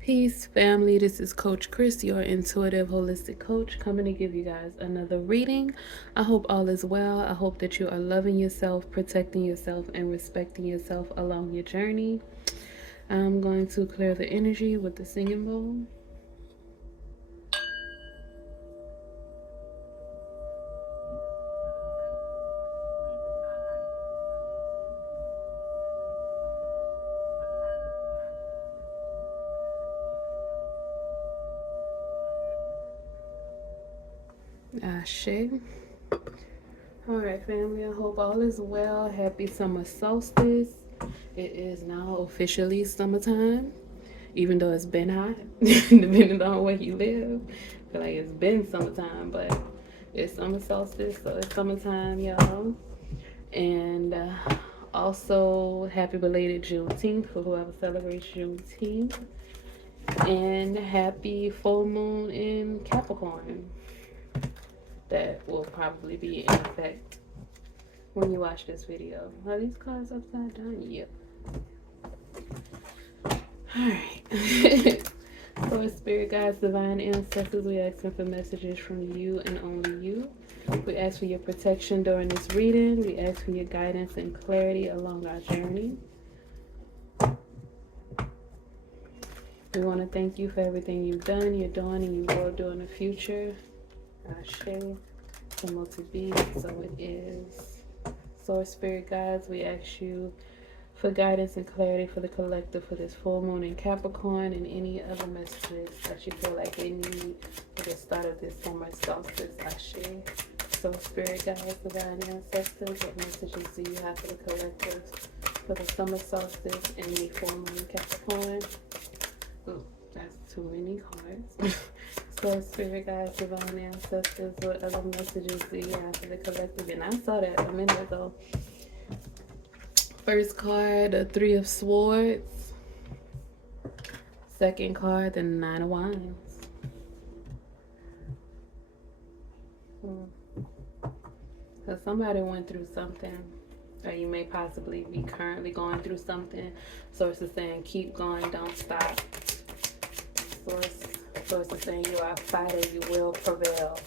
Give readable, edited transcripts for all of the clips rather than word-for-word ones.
Peace, family. This is Coach Chris, your intuitive holistic coach, coming to give you guys another reading. I hope all is well. I hope that you are loving yourself, protecting yourself, and respecting yourself along your journey. I'm going to clear the energy with the singing bowl. Ashe. Alright, family. I hope all is well. Happy summer solstice. It is now officially summertime, even though it's been hot, depending on where you live. I feel like it's been summertime, but it's summer solstice, so it's summertime, y'all. And also, happy belated Juneteenth for whoever celebrates Juneteenth. And happy full moon in Capricorn. That will probably be in effect when you watch this video. Are these cards upside down? Yep. Alright. For spirit guides, divine ancestors, we asking for messages from you and only you. We ask for your protection during this reading. We ask for your guidance and clarity along our journey. We want to thank you for everything you've done, you're doing, and you will do in the future. Ashe, so to be, so it is. Source spirit guides, we ask you for guidance and clarity for the collective for this full moon in Capricorn and any other messages that you feel like they need for the start of this summer solstice. Ashe. So spirit guides, divine ancestors, what messages do you have for the collective for the summer solstice and the full moon in Capricorn? Ooh, that's too many cards. So spirit guides, divine ancestors, what other messages do you have for the collective? And I saw that a minute ago. First card, the Three of Swords. Second card, the Nine of Wands. So somebody went through something, or you may possibly be currently going through something. Source is saying keep going, don't stop. Source is saying you are a fighter, you will prevail.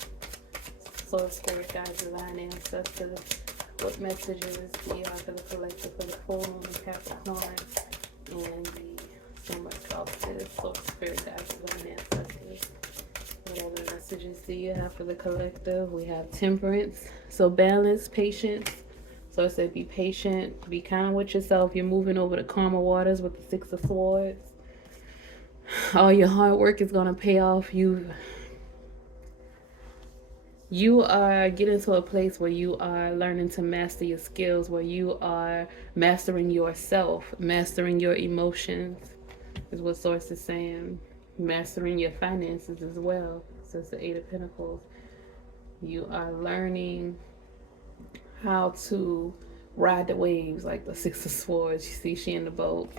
Source spirit guides, divine ancestors, what messages do you have for the collective for the full moon in Capricorn and the summer solstice? Source spirit guides, divine ancestors, whatever messages do you have for the collective? We have temperance, so balance, patience. So I said be patient, be kind with yourself. You're moving over the calmer waters with the Six of Swords. All your hard work is going to pay off. You are getting to a place where you are learning to master your skills, where you are mastering yourself, mastering your emotions, is what Source is saying. Mastering your finances as well. So it's the Eight of Pentacles. You are learning how to ride the waves like the Six of Swords. You see, she in the boat.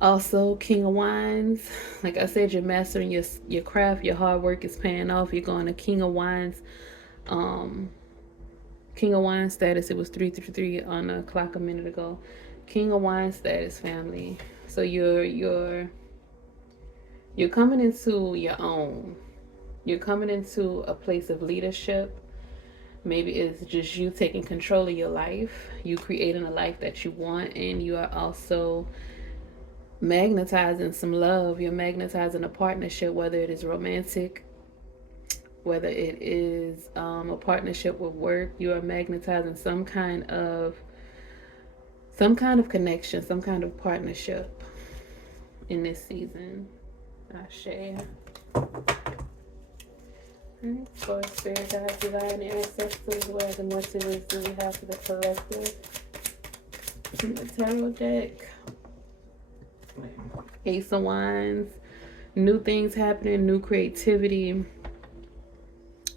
Also, King of Wands. Like I said, you're mastering your craft. Your hard work is paying off. You're going to King of Wands. King of Wands status. It was 333 on the clock a minute ago. King of Wands status, family. So you're coming into your own. You're coming into a place of leadership. Maybe it's just you taking control of your life. You creating a life that you want, and you are also magnetizing some love. You're magnetizing a partnership, whether it is romantic, whether it is a partnership with work. You are magnetizing some kind of connection, some kind of partnership in this season. Ashe. For spirit guides, divine ancestors, where the messages do we have for the collective? The tarot deck. Ace of Wands, new things happening, new creativity.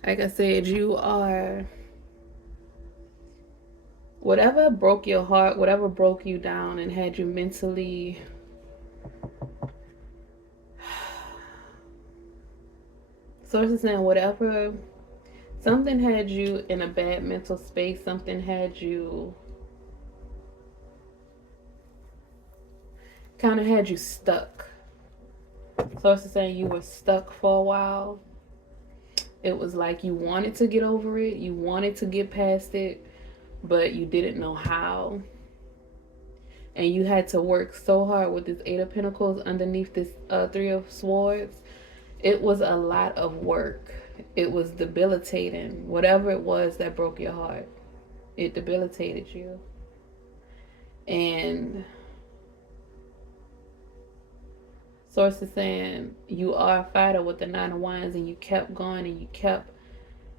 Like I said, you are, whatever broke your heart, whatever broke you down and had you mentally Source is saying whatever, something had you in a bad mental space, something had you kind of had you stuck. Source is saying you were stuck for a while. It was like you wanted to get over it, you wanted to get past it, but you didn't know how. And you had to work so hard with this Eight of Pentacles underneath this Three of Swords. It was a lot of work. It was debilitating. Whatever it was that broke your heart, it debilitated you. And Source is saying you are a fighter with the Nine of Wands, and you kept going and you kept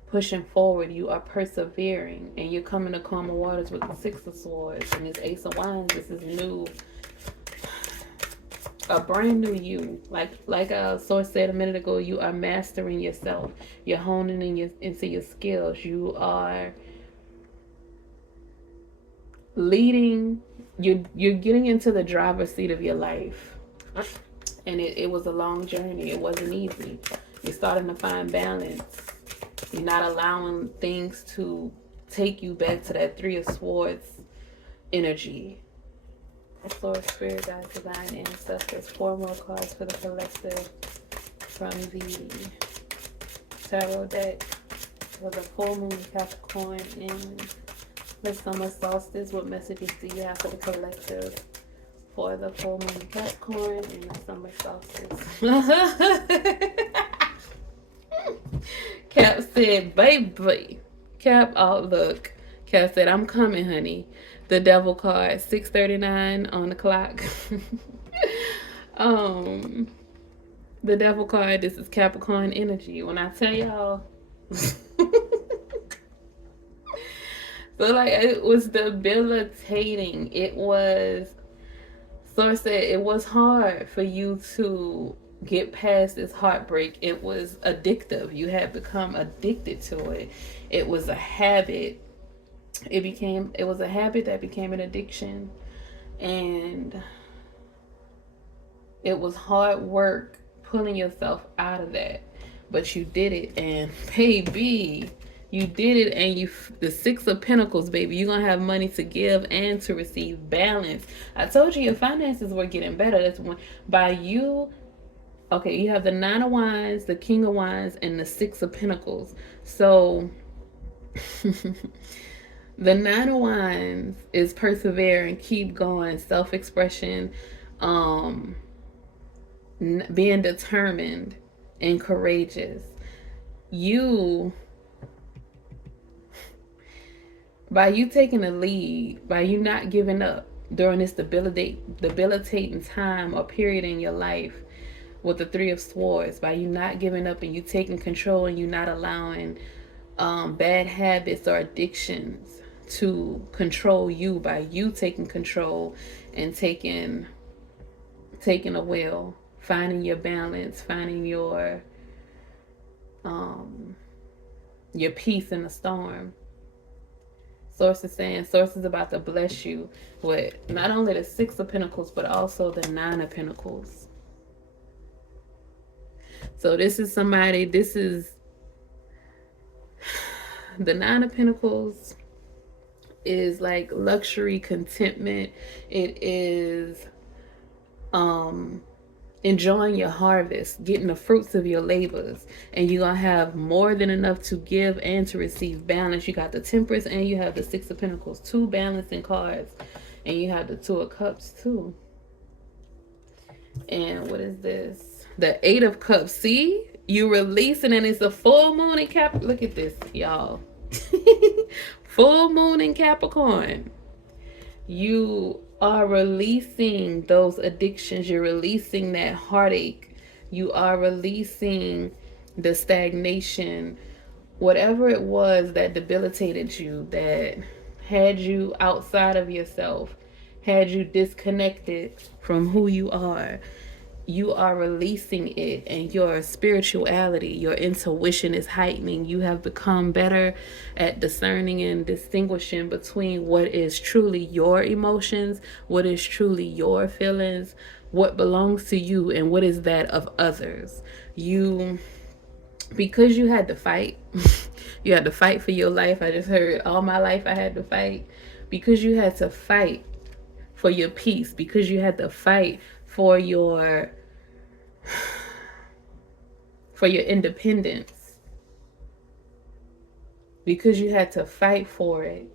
pushing forward. You are persevering, and you're coming to calmer waters with the Six of Swords and this Ace of Wands. This is new, a brand new you. Like Source said a minute ago, you are mastering yourself. You're honing into your skills. You are leading. You're getting into the driver's seat of your life. And it was a long journey. It wasn't easy. You're starting to find balance. You're not allowing things to take you back to that Three of Swords energy. Source, Spirit, Guides, Divine Ancestors. 4 more cards for the collective from the tarot deck for the full moon, Capricorn, and the summer solstice. What messages do you have for the collective for the full moon, Capricorn, and the summer solstice? Cap said, baby. Cap, oh, look. Cap said, I'm coming, honey. The devil card, 6:39 on the clock. The devil card, this is Capricorn energy. When I tell y'all, so like, it was debilitating. It was, Source said, it was hard for you to get past this heartbreak. It was addictive. You had become addicted to it. It was a habit. It was a habit that became an addiction, and it was hard work pulling yourself out of that, but you did it. And baby, you did it. And the Six of Pentacles, baby, you're gonna have money to give and to receive. Balance. I told you your finances were getting better. That's when, by you, okay, you have the Nine of Wands, the King of Wands, and the Six of Pentacles. So the Nine of Wands is persevering, keep going, self-expression, being determined and courageous. You, by you taking the lead, by you not giving up during this debilitating time or period in your life with the Three of Swords, by you not giving up and you taking control and you not allowing bad habits or addictions to control you, by you taking control and taking a will, finding your balance, finding your peace in the storm. Source is saying, Source is about to bless you with not only the Six of Pentacles, but also the Nine of Pentacles. So this is somebody, this is the Nine of Pentacles is like luxury, contentment. It is enjoying your harvest, getting the fruits of your labors, and you're gonna have more than enough to give and to receive. Balance. You got the Temperance and you have the Six of Pentacles, 2 balancing cards, and you have the Two of Cups too. And what is this? The Eight of Cups. See, you releasing, and it's a full moon in Cap. Look at this, y'all. Full moon in Capricorn. You are releasing those addictions. You're releasing that heartache. You are releasing the stagnation. Whatever it was that debilitated you, that had you outside of yourself, had you disconnected from who you are releasing it, and your spirituality, your intuition is heightening. You have become better at discerning and distinguishing between what is truly your emotions, what is truly your feelings, what belongs to you, and what is that of others. Because you had to fight, you had to fight for your life. I just heard, all my life I had to fight. Because you had to fight for your peace, because you had to fight for your for your independence, because you had to fight for it,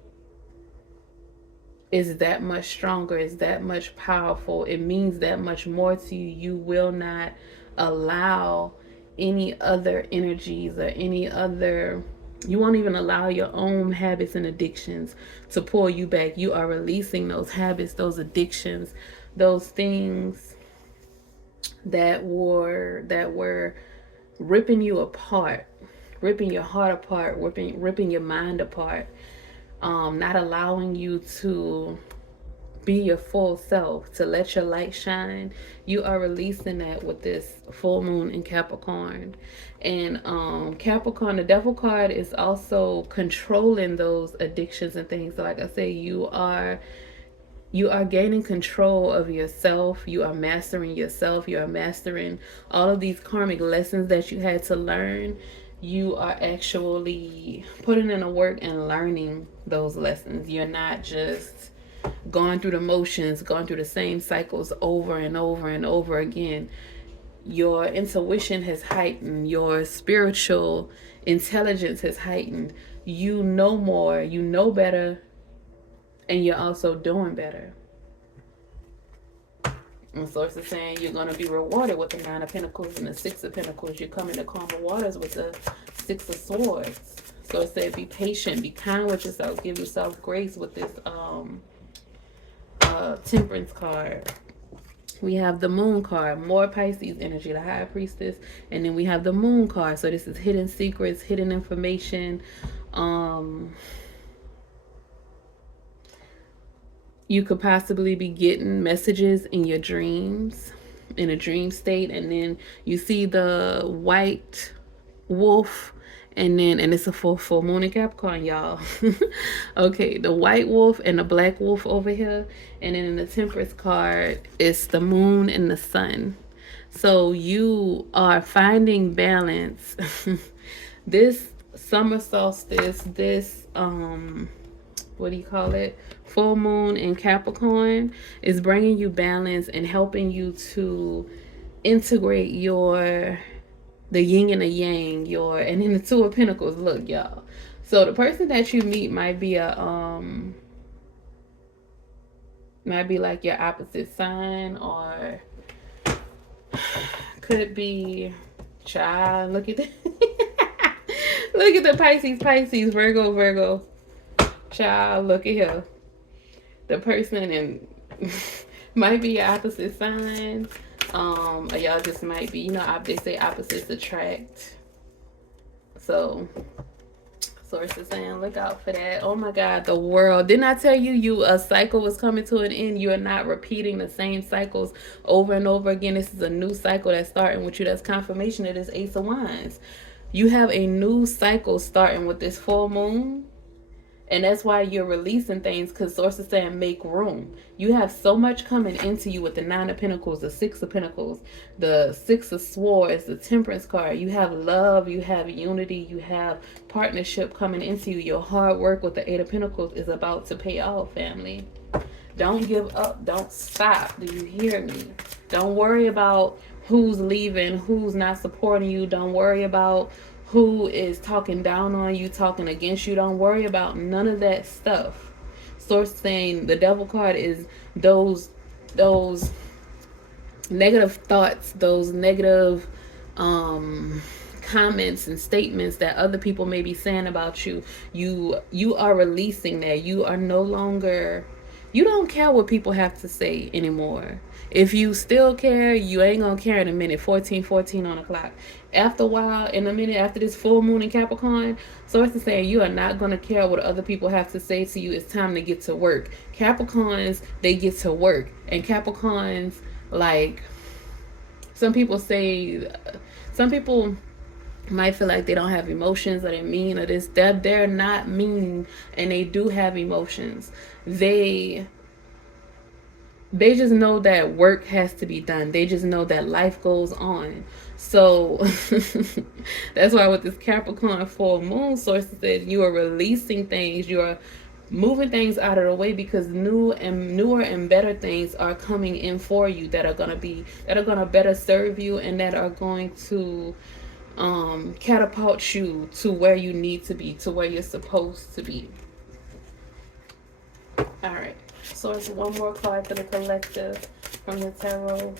is that much stronger, is that much powerful. It means that much more to you. You will not allow any other energies or any other, you won't even allow your own habits and addictions to pull you back. You are releasing those habits, those addictions, those things that were ripping you apart, ripping your heart apart, ripping your mind apart, not allowing you to be your full self, to let your light shine. You are releasing that with this full moon in Capricorn. And Capricorn, the devil card, is also controlling those addictions and things. So like I say, you are gaining control of yourself. You are mastering yourself. You are mastering all of these karmic lessons that you had to learn. You are actually putting in the work and learning those lessons. You're not just going through the motions, going through the same cycles over and over and over again. Your intuition has heightened. Your spiritual intelligence has heightened. You know more. You know better. And you're also doing better. And Source is saying you're going to be rewarded with the Nine of Pentacles and the Six of Pentacles. You come into calmer waters with the Six of Swords. So it said be patient, be kind with yourself, give yourself grace with this Temperance card. We have the Moon card, more Pisces energy, the High Priestess. And then we have the Moon card. So this is hidden secrets, hidden information. You could possibly be getting messages in your dreams, in a dream state, and then you see the white wolf, and it's a full moon in Capricorn, y'all. Okay, the white wolf and the black wolf over here, and then in the Temperance card, it's the moon and the sun. So you are finding balance. This summer solstice, this what do you call it, full moon in Capricorn, is bringing you balance and helping you to integrate the yin and the yang, and then the Two of Pentacles. Look, y'all, so the person that you meet might be like your opposite sign, or could be, child, look at that. Look at the Pisces, Virgo. Child, look at here. The person and might be your opposite sign. Or y'all just might be, they say opposites attract. So Source is saying look out for that. Oh my God, the world. Didn't I tell you a cycle was coming to an end? You are not repeating the same cycles over and over again. This is a new cycle that's starting with you. That's confirmation of this Ace of Wands. You have a new cycle starting with this full moon. And that's why you're releasing things, because Source is saying make room. You have so much coming into you with the Nine of Pentacles, the Six of Pentacles, the Six of Swords, the Temperance card. You have love, you have unity, you have partnership coming into you. Your hard work with the Eight of Pentacles is about to pay off, family. Don't give up. Don't stop. Do you hear me? Don't worry about who's leaving, who's not supporting you. Don't worry about who is talking down on you, talking against you. Don't worry about none of that stuff. Source saying the Devil card is those negative thoughts, those negative comments and statements that other people may be saying about you. You are releasing that. You are no longer, you don't care what people have to say anymore. If you still care, you ain't gonna care in a minute. 14 on the clock. After a while, in a minute, after this full moon in Capricorn, Source is saying you are not gonna care what other people have to say to you. It's time to get to work. Capricorns, they get to work. And Capricorns, like, some people might feel like they don't have emotions, or they're mean, or this, that. They're not mean, and they do have emotions. They just know that work has to be done. They just know that life goes on. So that's why with this Capricorn full moon, Source said you are releasing things. You are moving things out of the way, because newer and better things are coming in for you that are gonna better serve you, and that are going to catapult you to where you need to be, to where you're supposed to be. All right. So it's one more card for the collective from the tarot.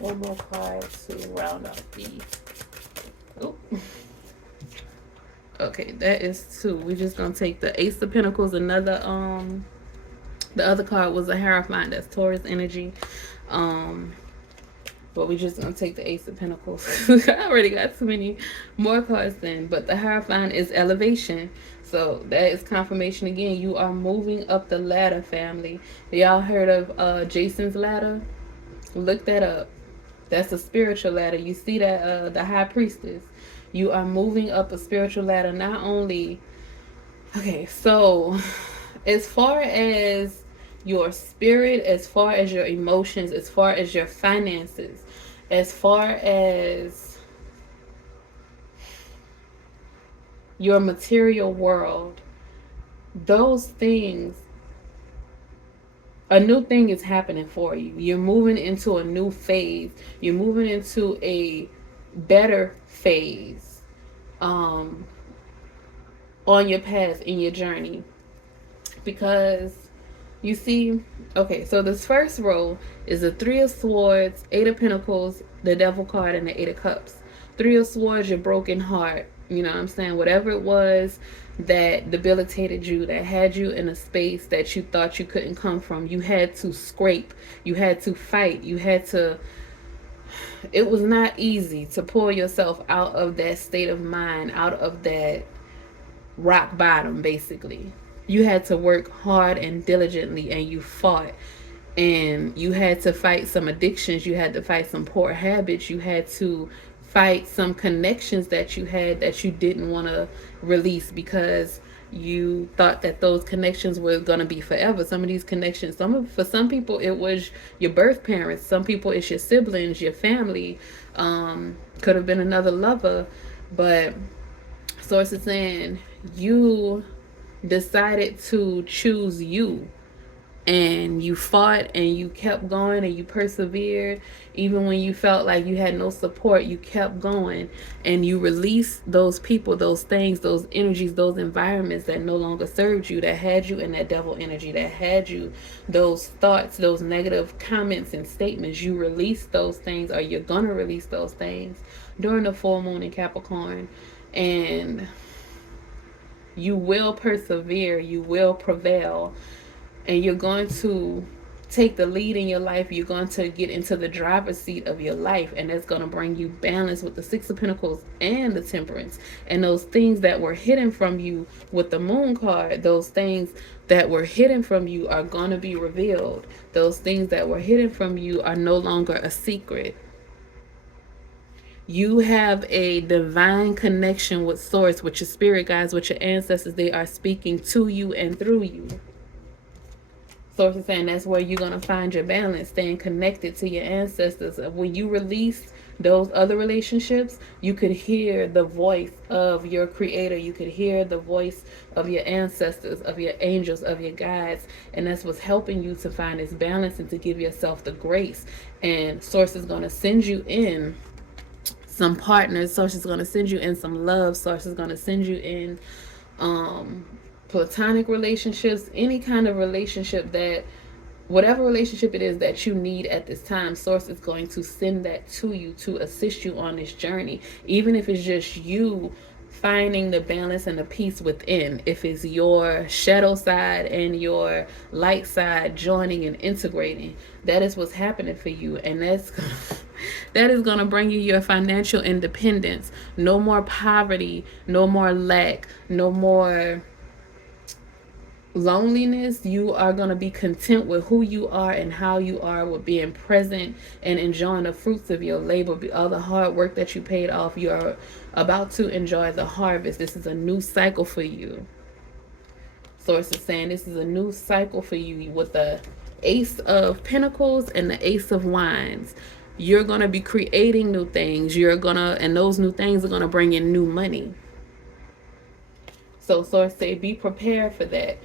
One more card to round up the. Oh. Okay, that is two. We're just gonna take the Ace of Pentacles. Another the other card was a Hierophant. That's Taurus energy. But we're just gonna take the Ace of Pentacles. I already got too many more cards then. But the Hierophant is elevation. So that is confirmation again. You are moving up the ladder, family. Y'all heard of Jason's ladder? Look that up. That's a spiritual ladder. You see that the High Priestess. You are moving up a spiritual ladder. Not only, okay, so as far as your spirit, as far as your emotions, as far as your finances, as far as your material world, those things, a new thing is happening for you. You're moving into a new phase. You're moving into a better phase on your path in your journey. Because you see, okay, so this first row is the Three of Swords, Eight of Pentacles, the Devil card, and the Eight of Cups. Three of Swords, your broken heart. You know what I'm saying? Whatever it was that debilitated you, that had you in a space that you thought you couldn't come from, you had to scrape, you had to fight, you had to. It was not easy to pull yourself out of that state of mind, out of that rock bottom, basically. You had to work hard and diligently, and you fought, and you had to fight some addictions, you had to fight some poor habits, you had to fight some connections that you had that you didn't want to release because you thought that those connections were going to be forever. Some of these connections, for some people it was your birth parents, some people it's your siblings, your family, could have been another lover. But source is saying you decided to choose you, and you fought and you kept going and you persevered even when you felt like you had no support. You kept going and you released those people, those things, those energies, those environments that no longer served you, that had you in that devil energy, that had you those thoughts, those negative comments and statements. You released those things, or you're gonna release those things during the full moon in Capricorn, and you will persevere, you will prevail, and you're going to take the lead in your life. You're going to get into the driver's seat of your life, and that's going to bring you balance with the Six of Pentacles and the Temperance. And those things that were hidden from you with the Moon card, those things that were hidden from you are going to be revealed. Those things that were hidden from you are no longer a secret. You have a divine connection with Source, with your spirit guides, with your ancestors. They are speaking to you and through you. Source is saying that's where you're going to find your balance, staying connected to your ancestors. When you release those other relationships, you could hear the voice of your creator. You could hear the voice of your ancestors, of your angels, of your guides. And that's what's helping you to find this balance and to give yourself the grace. And Source is going to send you in some partners. Source is going to send you in some love. Source is going to send you in platonic relationships, any kind of relationship, that whatever relationship it is that you need at this time, Source is going to send that to you to assist you on this journey. Even if it's just you finding the balance and the peace within, if it's your shadow side and your light side joining and integrating, that is what's happening for you. And that is going to bring you your financial independence. No more poverty, no more lack, no more loneliness. You are going to be content with who you are and how you are, with being present and enjoying the fruits of your labor, all the hard work that you paid off. You are about to enjoy the harvest. This is a new cycle for you. Source is saying this is a new cycle for you with the Ace of Pentacles and the Ace of Wands. You're going to be creating new things. And those new things are going to bring in new money. So Source say be prepared for that.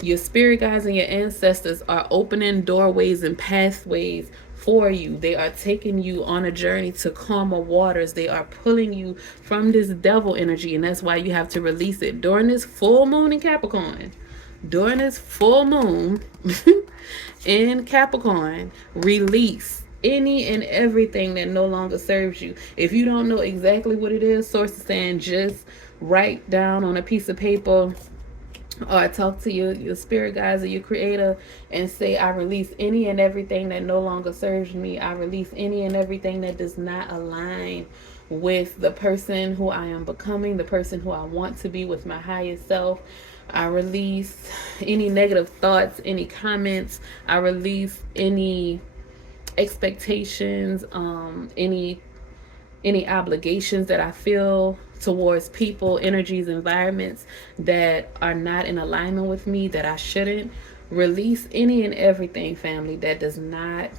Your spirit guides and your ancestors are opening doorways and pathways for you. They are taking you on a journey to calmer waters. They are pulling you from this devil energy, and that's why you have to release it during this full moon in Capricorn. During this full moon in Capricorn, release any and everything that no longer serves you. If you don't know exactly what it is, source is saying just write down on a piece of paper or talk to your spirit guides or your creator and say, I release any and everything that no longer serves me. I release any and everything that does not align with the person who I am becoming, the person who I want to be, with my highest self. I release any negative thoughts, any comments. I release any expectations, any obligations that I feel towards people, energies, environments that are not in alignment with me, that I shouldn't. Release any and everything, family, that does not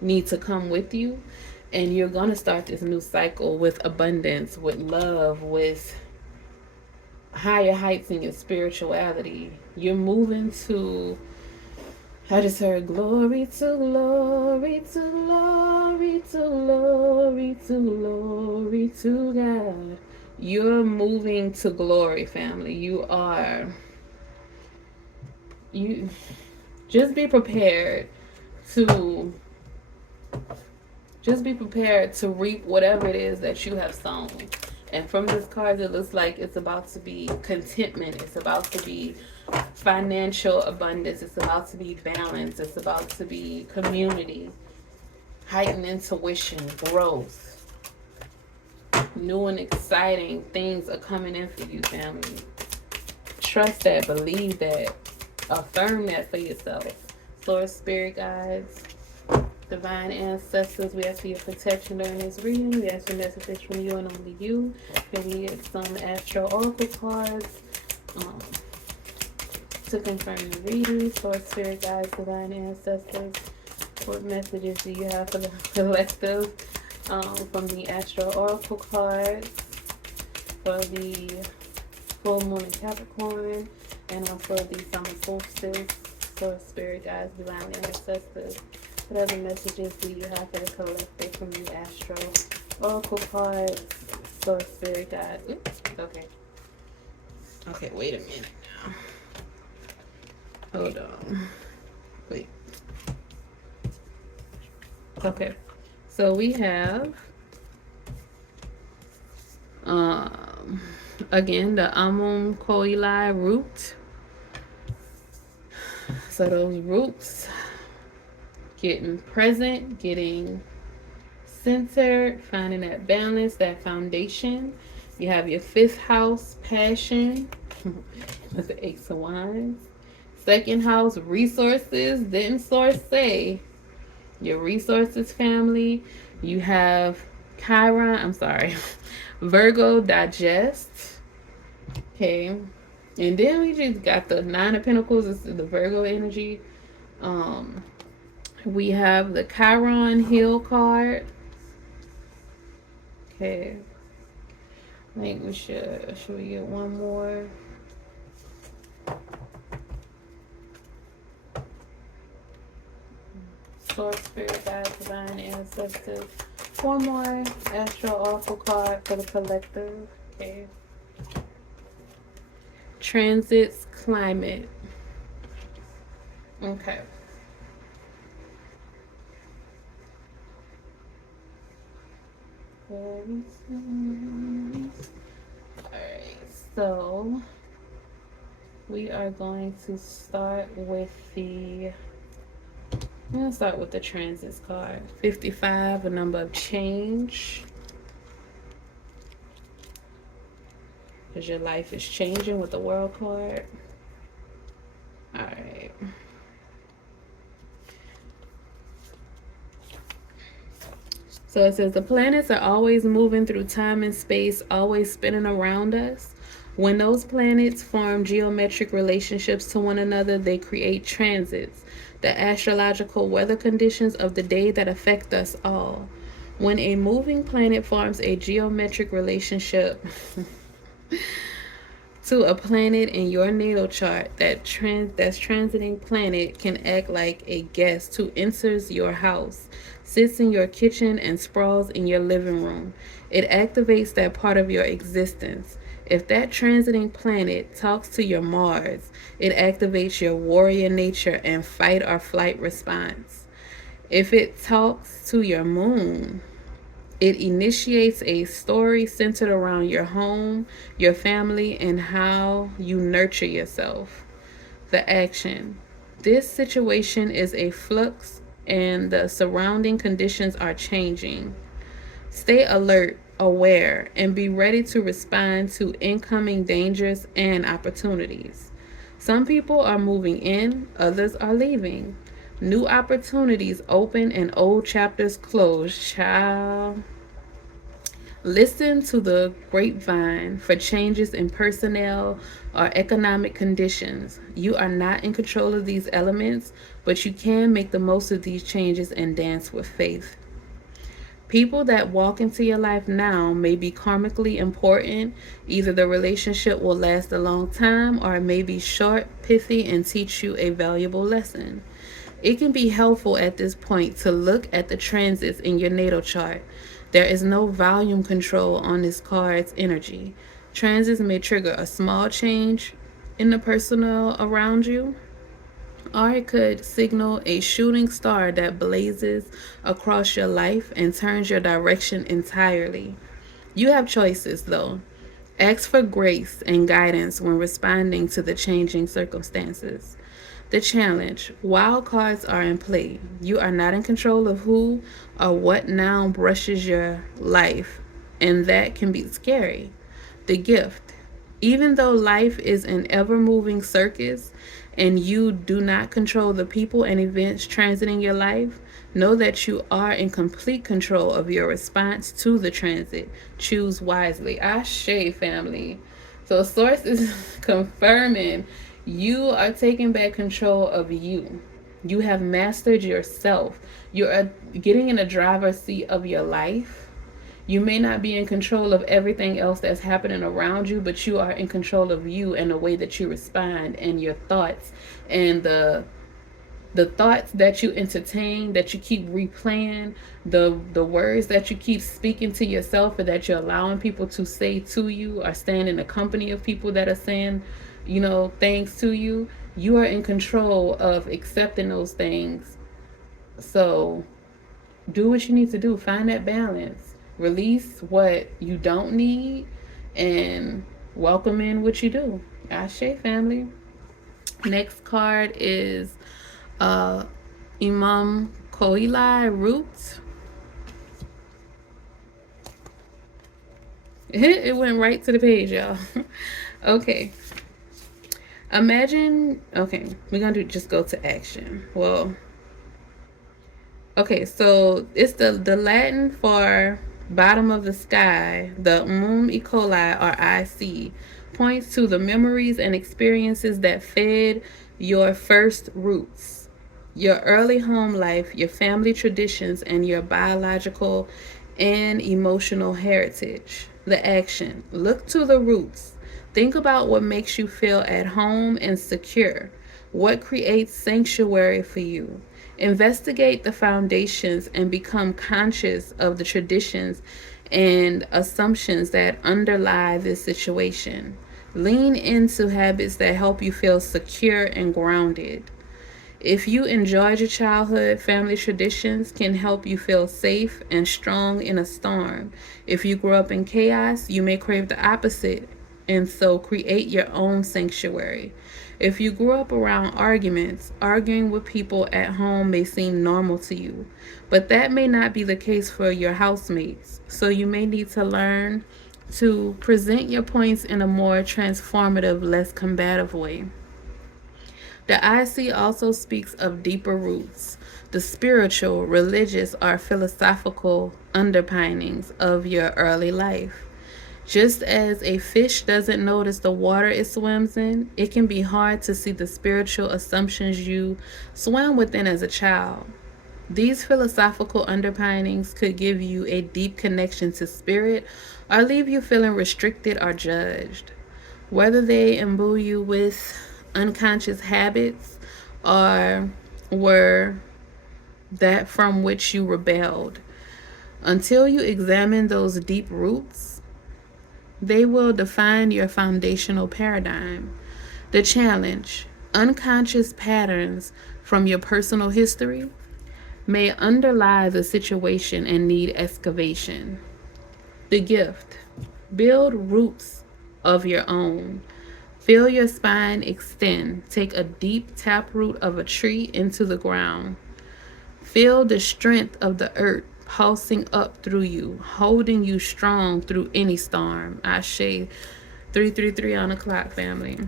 need to come with you. And you're going to start this new cycle with abundance, with love, with higher heights in your spirituality. You're moving to, I just heard glory to glory to glory to glory to glory to God. You're moving to glory, family. You just be prepared to reap whatever it is that you have sown. And from this card, it looks like it's about to be contentment. It's about to be financial abundance. It's about to be balance. It's about to be community, heightened intuition, growth. New and exciting things are coming in for you, family. Trust that, believe that, affirm that for yourself. Source, spirit guides, divine ancestors, we ask for your protection during this reading. We ask for messages from you and only you. Maybe it's some astro oracle cards to confirm your reading. Source, spirit guides, divine ancestors, what messages do you have for the collective from the astro oracle cards for the full moon in Capricorn, and also the summer solstice? Source, spirit guides, divine ancestors, what other messages do you have for the collective from the astro oracle cards? Source, spirit guides. Oops, okay, wait a minute now. Hold on. Wait. Okay. So we have again the Amun Koili root. So those roots, getting present, getting centered, finding that balance, that foundation. You have your fifth house, passion. That's the Ace of Wands. Second house, resources. Didn't source say your resources, family? You have Virgo, digest. Okay. And then we just got the Nine of Pentacles. This is the Virgo energy. We have the Chiron Heal card. Okay. I think we should we get one more? Source, spirit guides, divine ancestors. One more astro oracle card for the collective. Okay. Transits, climate. Okay. Alright, so we are going to start with the transits card. 55, a number of change. Because your life is changing with the world card. Alright. So it says the planets are always moving through time and space, always spinning around us. When those planets form geometric relationships to one another, they create transits, the astrological weather conditions of the day that affect us all. When a moving planet forms a geometric relationship to a planet in your natal chart that's transiting planet can act like a guest who enters your house, sits in your kitchen, and sprawls in your living room. It activates that part of your existence. If that transiting planet talks to your Mars, it activates your warrior nature and fight or flight response. If it talks to your moon, it initiates a story centered around your home, your family, and how you nurture yourself. The action. This situation is a flux and the surrounding conditions are changing. Stay alert, aware, and be ready to respond to incoming dangers and opportunities. Some people are moving in, others are leaving. New opportunities open and old chapters close. Child. Listen to the grapevine for changes in personnel or economic conditions. You are not in control of these elements, but you can make the most of these changes and dance with faith. People that walk into your life now may be karmically important. Either the relationship will last a long time or it may be short, pithy, and teach you a valuable lesson. It can be helpful at this point to look at the transits in your natal chart. There is no volume control on this card's energy. Transits may trigger a small change in the personnel around you, or it could signal a shooting star that blazes across your life and turns your direction entirely. You have choices, though. Ask for grace and guidance when responding to the changing circumstances. The challenge: wild cards are in play. You are not in control of who or what now brushes your life, and that can be scary. The gift: even though life is an ever moving circus and you do not control the people and events transiting your life, know that you are in complete control of your response to the transit. Choose wisely. Ashe, family. So, Source is confirming you are taking back control of you. You have mastered yourself. You are getting in the driver's seat of your life. You may not be in control of everything else that's happening around you, but you are in control of you and the way that you respond and your thoughts and the thoughts that you entertain, that you keep replaying, the words that you keep speaking to yourself or that you're allowing people to say to you or stand in the company of people that are saying, things to you. You are in control of accepting those things. So do what you need to do. Find that balance. Release what you don't need and welcome in what you do. Ashe, family. Next card is Imam Koili Roots. It went right to the page, y'all. Okay. Okay, we're going to just go to action. Well, okay, so it's the Latin for bottom of the sky, the e. coli or IC, points to the memories and experiences that fed your first roots, your early home life, your family traditions, and your biological and emotional heritage. The action: look to the roots. Think about what makes you feel at home and secure. What creates sanctuary for you? Investigate the foundations and become conscious of the traditions and assumptions that underlie this situation. Lean into habits that help you feel secure and grounded. If you enjoyed your childhood, family traditions can help you feel safe and strong in a storm. If you grew up in chaos, you may crave the opposite, and so create your own sanctuary. If you grew up around arguments, arguing with people at home may seem normal to you, but that may not be the case for your housemates. So you may need to learn to present your points in a more transformative, less combative way. The IC also speaks of deeper roots, the spiritual, religious, or philosophical underpinnings of your early life. Just as a fish doesn't notice the water it swims in, it can be hard to see the spiritual assumptions you swam within as a child. These philosophical underpinnings could give you a deep connection to spirit or leave you feeling restricted or judged. Whether they imbue you with unconscious habits or were that from which you rebelled. Until you examine those deep roots, they will define your foundational paradigm. The challenge: unconscious patterns from your personal history may underlie the situation and need excavation. The gift: build roots of your own. Feel your spine extend. Take a deep taproot of a tree into the ground. Feel the strength of the earth pulsing up through you, holding you strong through any storm. Ashe 333 on the clock, family.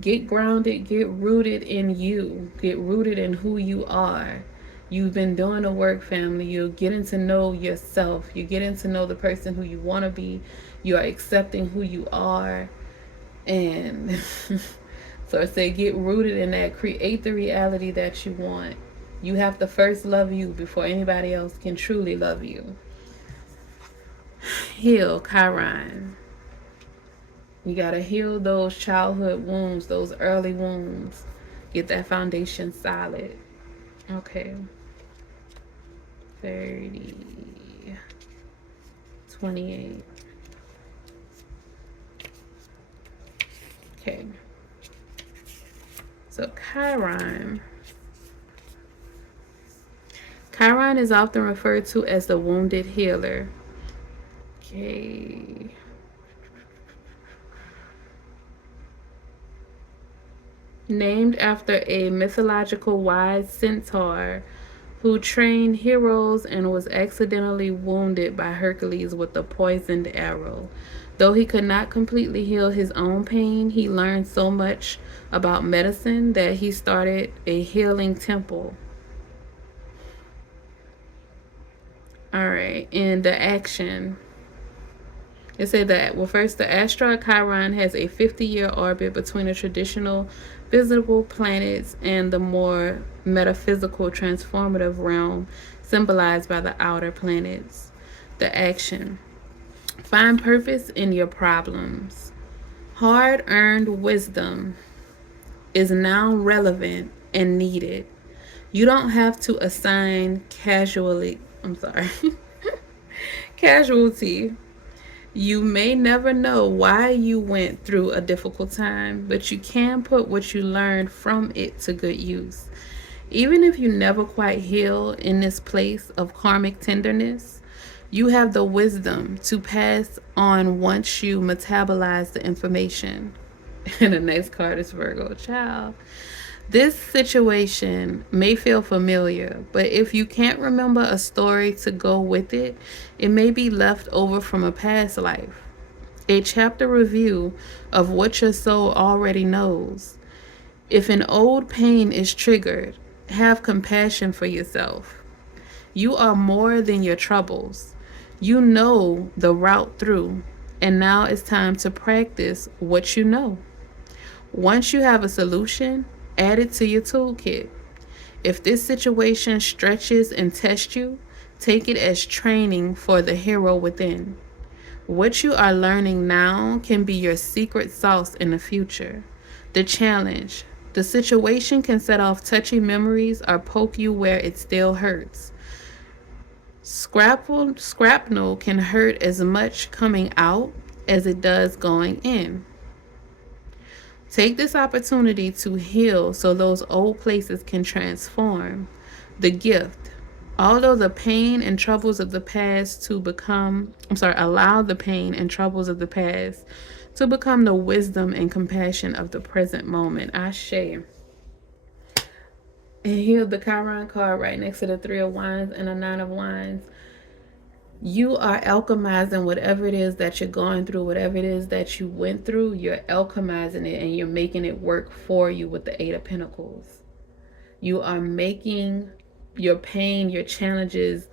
Get grounded, get rooted in you, get rooted in who you are. You've been doing the work, family. You're getting to know yourself. You're getting to know the person who you want to be. You are accepting who you are. And so I say, get rooted in that. Create the reality that you want. You have to first love you before anybody else can truly love you. Heal, Chiron. You got to heal those childhood wounds, those early wounds. Get that foundation solid. Okay. 30. 28. Okay. So Chiron. Chiron is often referred to as the wounded healer. Okay. Named after a mythological wise centaur who trained heroes and was accidentally wounded by Hercules with a poisoned arrow. Though he could not completely heal his own pain, he learned so much about medicine that he started a healing temple. All right, and the action. It said that, well, first, the asteroid Chiron has a 50-year orbit between the traditional visible planets and the more metaphysical transformative realm symbolized by the outer planets. The action: find purpose in your problems. Hard-earned wisdom is now relevant and needed. You don't have to assign casualty. You may never know why you went through a difficult time, but you can put what you learned from it to good use. Even if you never quite heal in this place of karmic tenderness, you have the wisdom to pass on once you metabolize the information. And the next card is Virgo. Child. This situation may feel familiar, but if you can't remember a story to go with it, it may be left over from a past life. A chapter review of what your soul already knows. If an old pain is triggered, have compassion for yourself. You are more than your troubles. You know the route through, and now it's time to practice what you know. Once you have a solution, add it to your toolkit. If this situation stretches and tests you, take it as training for the hero within. What you are learning now can be your secret sauce in the future. The challenge: the situation can set off touchy memories or poke you where it still hurts. Scrapnel can hurt as much coming out as it does going in. Take this opportunity to heal so those old places can transform. The gift: although the pain and troubles of the past to become, allow the pain and troubles of the past to become the wisdom and compassion of the present moment. Ashe. And here's the Chiron card right next to the Three of Wands and the Nine of Wands. You are alchemizing whatever it is that you're going through, whatever it is that you went through, you're alchemizing it and you're making it work for you with the Eight of Pentacles. You are making your pain, your challenges,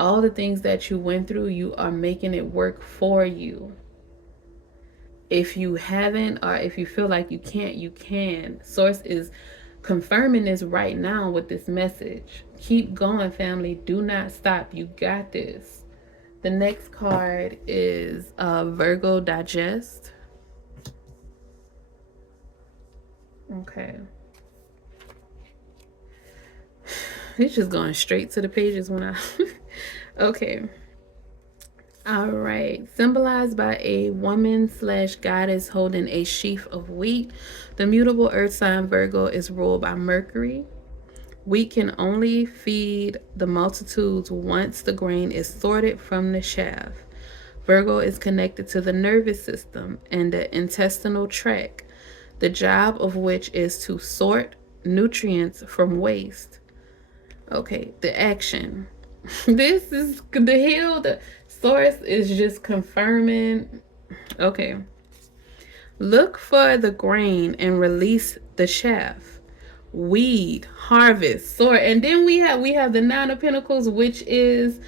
all the things that you went through, you are making it work for you. If you haven't, or if you feel like you can't, you can. Source is confirming this right now with this message. Keep going, family. Do not stop. You got this. The next card is Virgo Digest. Okay. It's just going straight to the pages when I... Okay. All right. Symbolized by a woman / goddess holding a sheaf of wheat, the mutable earth sign Virgo is ruled by Mercury. Wheat can only feed the multitudes once the grain is sorted from the chaff. Virgo is connected to the nervous system and the intestinal tract, the job of which is to sort nutrients from waste. Okay, the action. This is the hill. The source is just confirming. Okay. Look for the grain and release the chaff. Weed, harvest, sort. And then we have the Nine of Pentacles, which is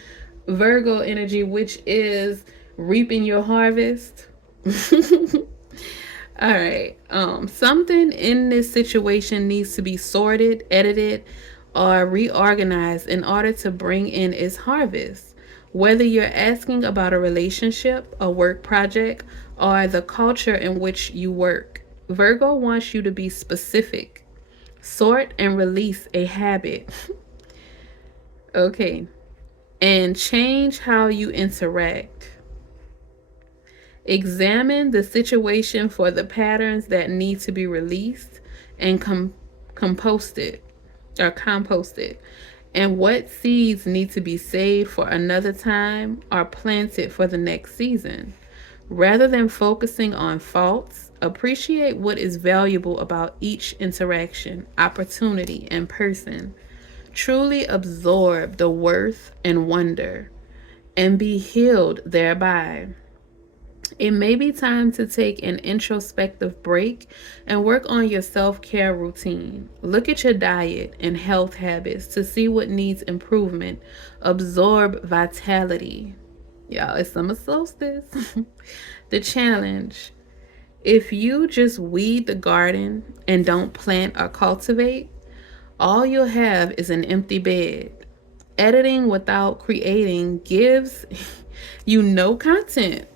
Virgo energy, which is reaping your harvest. All right. Something in this situation needs to be sorted, edited, or reorganized in order to bring in its harvest. Whether you're asking about a relationship, a work project, or the culture in which you work, Virgo wants you to be specific. Sort and release a habit. Okay. And change how you interact. Examine the situation for the patterns that need to be released and composted. And what seeds need to be saved for another time or planted for the next season. Rather than focusing on faults, appreciate what is valuable about each interaction, opportunity, and person. Truly absorb the worth and wonder, and be healed thereby. It may be time to take an introspective break and work on your self-care routine. Look at your diet and health habits to see what needs improvement. Absorb vitality. Y'all, it's summer solstice. The challenge. If you just weed the garden and don't plant or cultivate, all you'll have is an empty bed. Editing without creating gives you no content.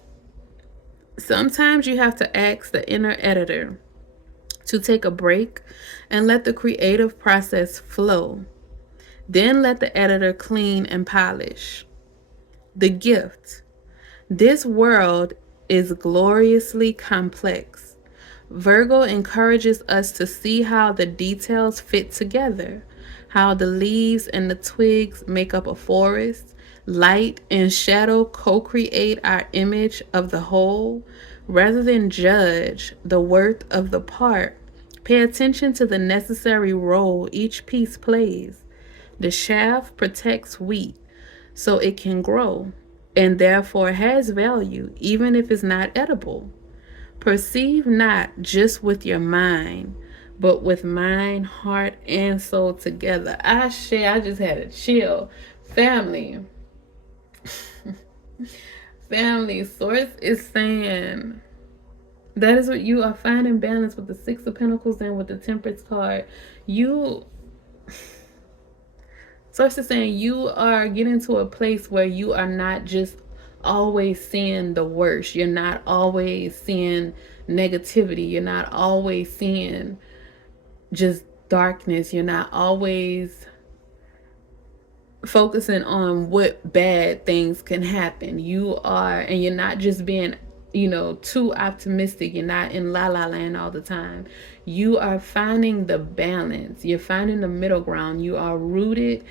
Sometimes you have to ask the inner editor to take a break and let the creative process flow. Then let the editor clean and polish. The gift. This world is gloriously complex. Virgo encourages us to see how the details fit together, how the leaves and the twigs make up a forest. Light and shadow co-create our image of the whole. Rather than judge the worth of the part, pay attention to the necessary role each piece plays. The chaff protects wheat so it can grow, and therefore has value, even if it's not edible. Perceive not just with your mind, but with mind, heart, and soul together. I just had a chill. Family. Family, source is saying that is what you are finding balance with the Six of Pentacles and with the Temperance card. Source is saying you are getting to a place where you are not just always seeing the worst. You're not always seeing negativity. You're not always seeing just darkness. You're not always focusing on what bad things can happen. And you're not just being, too optimistic. You're not in la la land all the time. You are finding the balance. You're finding the middle ground. You are rooted.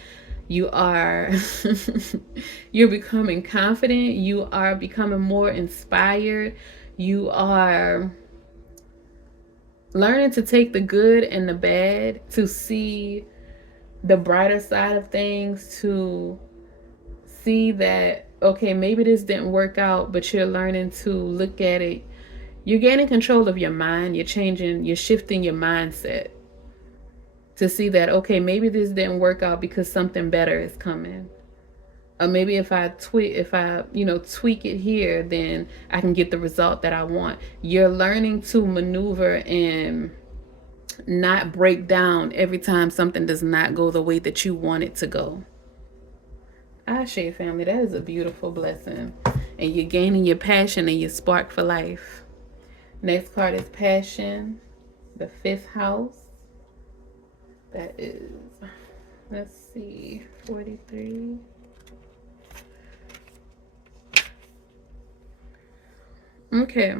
You are, you're becoming confident. You are becoming more inspired. You are learning to take the good and the bad, to see the brighter side of things, to see that, okay, maybe this didn't work out, but you're learning to look at it. You're gaining control of your mind. You're shifting your mindset to see that, okay, maybe this didn't work out because something better is coming. Or maybe if I tweak it here, then I can get the result that I want. You're learning to maneuver and not break down every time something does not go the way that you want it to go. Ashe, family, that is a beautiful blessing. And you're gaining your passion and your spark for life. Next card is passion, the 5th house. That is, let's see, 43. Okay.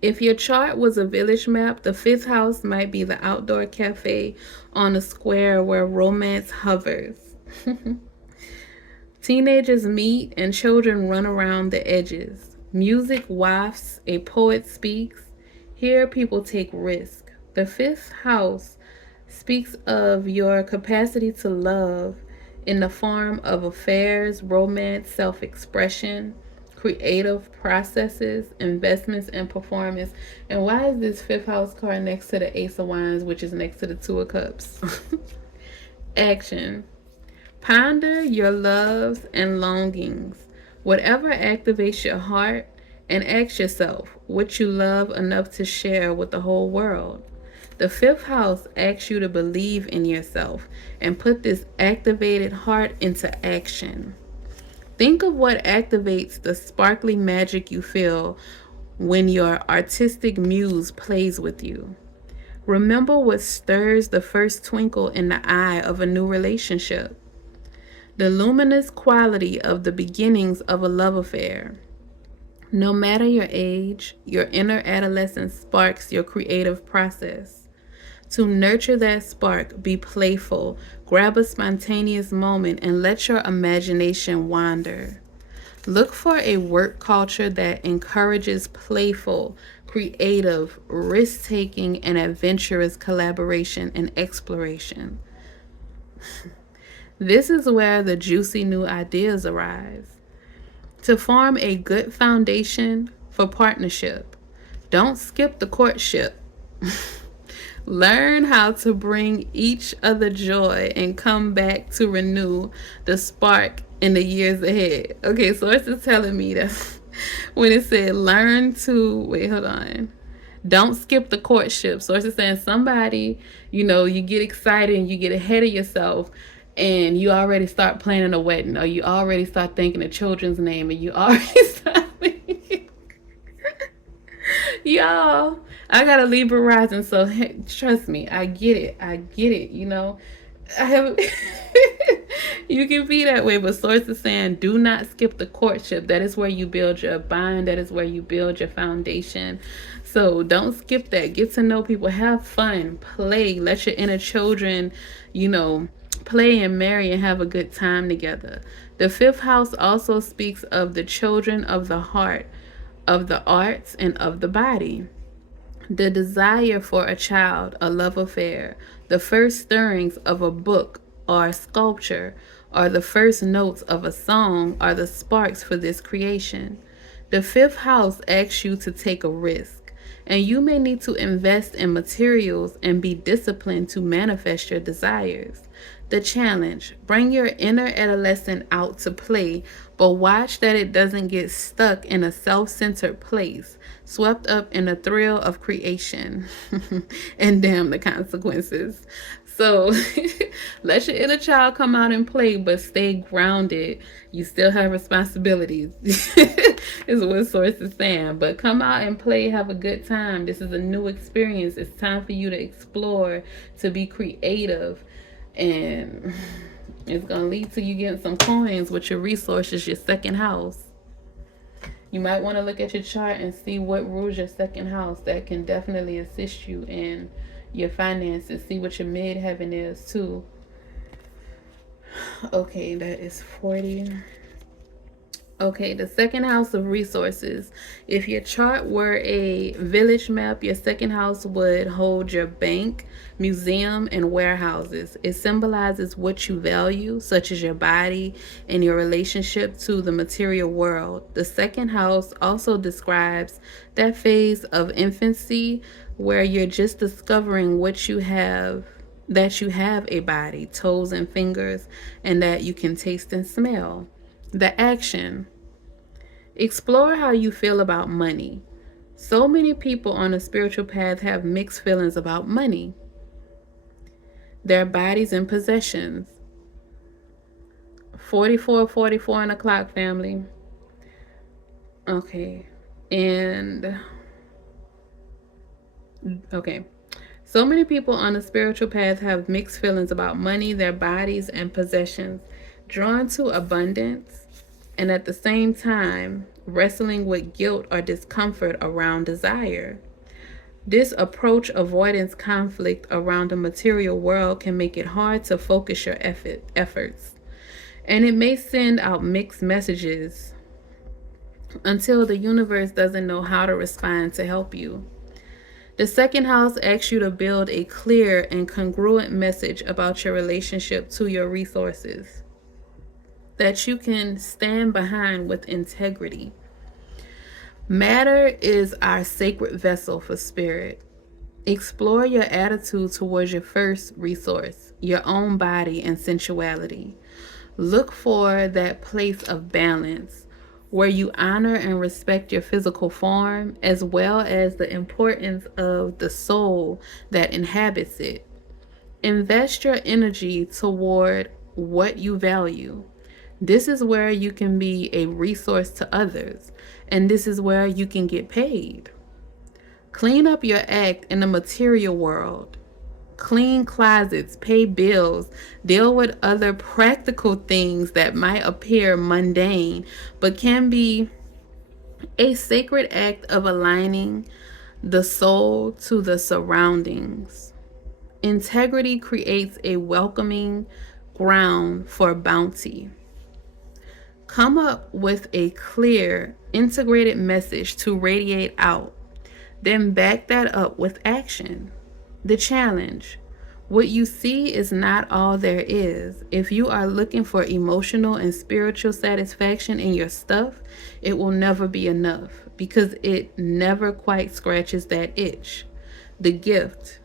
If your chart was a village map, the 5th house might be the outdoor cafe on a square where romance hovers. Teenagers meet and children run around the edges. Music wafts, a poet speaks. Here people take risk. The 5th house speaks of your capacity to love in the form of affairs, romance, self-expression, creative processes, investments, and performance. And why is this 5th house card next to the Ace of Wands, which is next to the 2 of Cups? Action. Ponder your loves and longings, whatever activates your heart, and ask yourself what you love enough to share with the whole world. The 5th house asks you to believe in yourself and put this activated heart into action. Think of what activates the sparkly magic you feel when your artistic muse plays with you. Remember what stirs the first twinkle in the eye of a new relationship. The luminous quality of the beginnings of a love affair. No matter your age, your inner adolescence sparks your creative process. To nurture that spark, be playful, grab a spontaneous moment, and let your imagination wander. Look for a work culture that encourages playful, creative, risk-taking, and adventurous collaboration and exploration. This is where the juicy new ideas arise. To form a good foundation for partnership, don't skip the courtship. Learn how to bring each other joy and come back to renew the spark in the years ahead. Okay, source is telling me that when it said learn to, wait, hold on. Don't skip the courtship. Source is saying somebody, you get excited and you get ahead of yourself and you already start planning a wedding, or you already start thinking of children's name, and you already start thinking. Y'all, I got a Libra rising, so hey, trust me, I get it. I have you can be that way, but source is saying do not skip the courtship. That is where you build your bind. That is where you build your foundation. So don't skip that. Get to know people, have fun, play, let your inner children, play and marry and have a good time together. The 5th house also speaks of the children of the heart, of the arts, and of the body. The desire for a child, a love affair, the first stirrings of a book or a sculpture, or the first notes of a song are the sparks for this creation. The 5th house asks you to take a risk, and you may need to invest in materials and be disciplined to manifest your desires. The challenge: bring your inner adolescent out to play, but watch that it doesn't get stuck in a self-centered place, swept up in the thrill of creation, and damn the consequences. So let your inner child come out and play, but stay grounded. You still have responsibilities, is what source is saying. But come out and play, have a good time. This is a new experience. It's time for you to explore, to be creative. And it's going to lead to you getting some coins with your resources, your 2nd house. You might want to look at your chart and see what rules your 2nd house. That can definitely assist you in your finances. See what your midheaven is too. Okay, that is 40. Okay, the 2nd house of resources. If your chart were a village map, your 2nd house would hold your bank, museum, and warehouses. It symbolizes what you value, such as your body and your relationship to the material world. The 2nd house also describes that phase of infancy where you're just discovering what you have, that you have a body, toes and fingers, and that you can taste and smell. The action: explore how you feel about money. So many people on a spiritual path have mixed feelings about money, their bodies, and possessions. 44 on the clock, family. Okay. And okay. So many people on the spiritual path have mixed feelings about money, their bodies, and possessions, drawn to abundance, and at the same time, wrestling with guilt or discomfort around desire. This approach avoidance conflict around the material world can make it hard to focus your efforts, and it may send out mixed messages until the universe doesn't know how to respond to help you. The second house asks you to build a clear and congruent message about your relationship to your resources that you can stand behind with integrity. Matter is our sacred vessel for spirit. Explore your attitude towards your first resource, your own body and sensuality. Look for that place of balance where you honor and respect your physical form as well as the importance of the soul that inhabits it. Invest your energy toward what you value. This is where you can be a resource to others, and this is where you can get paid. Clean up your act in the material world. Clean closets, pay bills, deal with other practical things that might appear mundane, but can be a sacred act of aligning the soul to the surroundings. Integrity creates a welcoming ground for bounty. Come up with a clear, integrated message to radiate out. Then back that up with action. The challenge. What you see is not all there is. If you are looking for emotional and spiritual satisfaction in your stuff, it will never be enough because it never quite scratches that itch. The gift,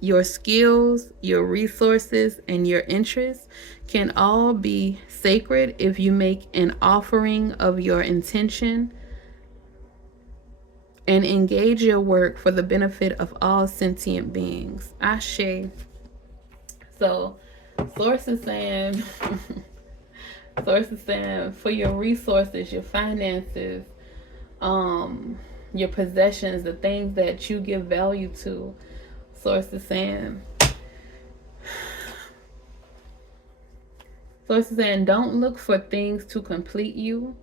your skills, your resources, and your interests can all be sacred if you make an offering of your intention and engage your work for the benefit of all sentient beings. Ashe. So, Source is saying, for your resources, your finances, your possessions, the things that you give value to. Source is saying, don't look for things to complete you,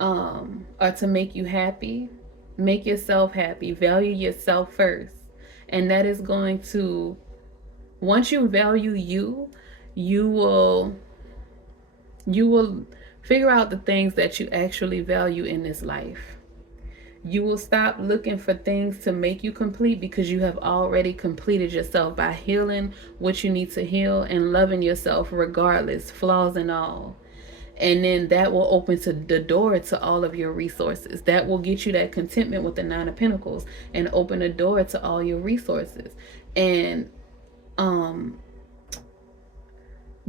or to make you happy. Make yourself happy. Value yourself first. And that is going to, once you value you, you will figure out the things that you actually value in this life. You will stop looking for things to make you complete because you have already completed yourself by healing what you need to heal and loving yourself regardless, flaws and all. And then that will open to the door to all of your resources. That will get you that contentment with the Nine of Pentacles and open the door to all your resources. And the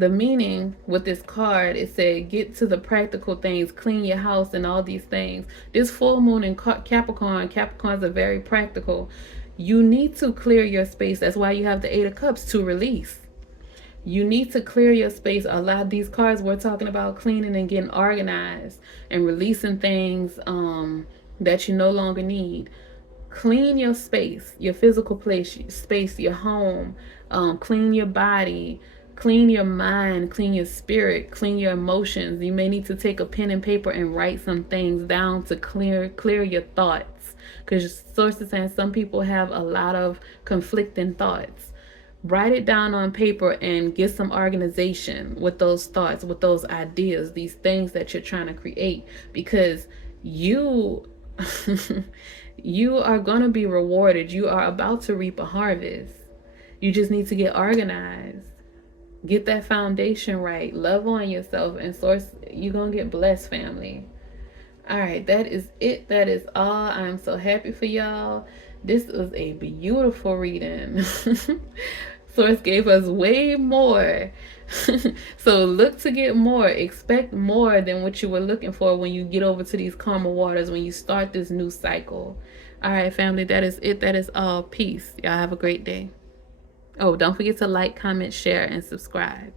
meaning with this card, it said get to the practical things, clean your house and all these things. This full moon in Capricorns are very practical. You need to clear your space. That's why you have the Eight of Cups, to release. You need to clear your space. A lot of these cards, we're talking about cleaning and getting organized and releasing things that you no longer need. Clean your space, your physical space, your home. Clean your body. Clean your mind. Clean your spirit. Clean your emotions. You may need to take a pen and paper and write some things down to clear your thoughts. Because Source is saying some people have a lot of conflicting thoughts. Write it down on paper and get some organization with those thoughts, with those ideas, these things that you're trying to create, because you you are going to be rewarded. You are about to reap a harvest. You just need to get organized. Get that foundation right. Love on yourself, and Source, you're going to get blessed, family. All right, that is it. That is all. I'm so happy for y'all. This was a beautiful reading. Source gave us way more. So look to get more. Expect more than what you were looking for when you get over to these karma waters, when you start this new cycle. All right, family, that is it. That is all. Peace. Y'all have a great day. Oh, don't forget to like, comment, share, and subscribe.